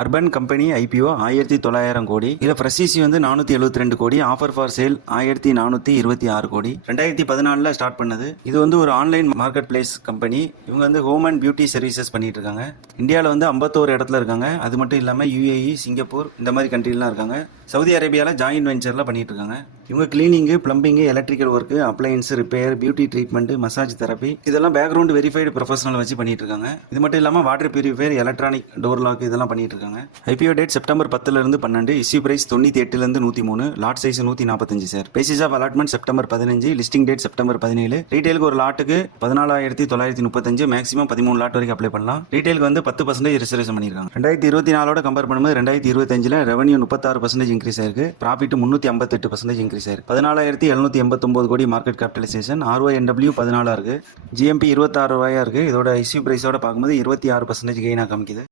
Urban company IPO 1900 கோடி. இதில் fresh EC வந்து 472 கோடி. ஆஃபர் ஃபார் சேல் 1426 கோடி. 2014 ஸ்டார்ட் பண்ணது. இது வந்து ஒரு ஆன்லைன் மார்க்கெட் பிளேஸ் கம்பெனி. இவங்க வந்து ஹோம் அண்ட் பியூட்டி சர்வீசஸ் பண்ணிட்டு இருக்காங்க. இந்தியாவில் வந்து 51 இடத்துல இருக்காங்க. அது மட்டும் இல்லாமல் யுஏஇ, சிங்கப்பூர் இந்த மாதிரி கண்ட்ரிலாம் இருக்காங்க. சவுதி அரேபியாவில் ஜாயின்ட் வெஞ்சரில் பண்ணிட்டு இருக்காங்க. இவங்க cleaning, plumbing, electrical work, appliance repair, beauty treatment, massage therapy இதெல்லாம் பேக்ரவுண்ட் வெரிஃபைடு ப்ரொஃபஷனல் வச்சு பண்ணிட்டு இருக்காங்க. இது மட்டும் இல்லாமல் water purifier, electronic door lock இதெல்லாம் பண்ணிட்டு இருக்காங்க. IPO date September 10 12. Issue price 98 103. Lot size 145 sir. Basis of allotment September 15. Listing date September 17. ரீட்டைலுக்கு ஒரு லாட்டுக்கு 14,935, மேக்ஸிமம் 13 லாட் வரைக்கும் அப்ளை பண்ணலாம். ரீட்டைலுக்கு வந்து 10% ரிசர்வேஷன் பண்ணிருக்காங்க. 2024 கம்பேர் பண்ணும்போது 2025 ரெவன்யூ 36% இன்க்ரீஸ் ஆயிருக்கு. ப்ராஃபிட் 358% இன்க்ரீஸ் ஆயிருக்கு. 14,789 கோடி மார்க்கெட் கேபிட்டலைசேஷன். RONW 14 இருக்கு. GMP 26 ரூபாயா இருக்கு. இதோட இஷ்யூ பிரைஸோட பார்க்கும்போது 26% கெயினா காமிக்குது.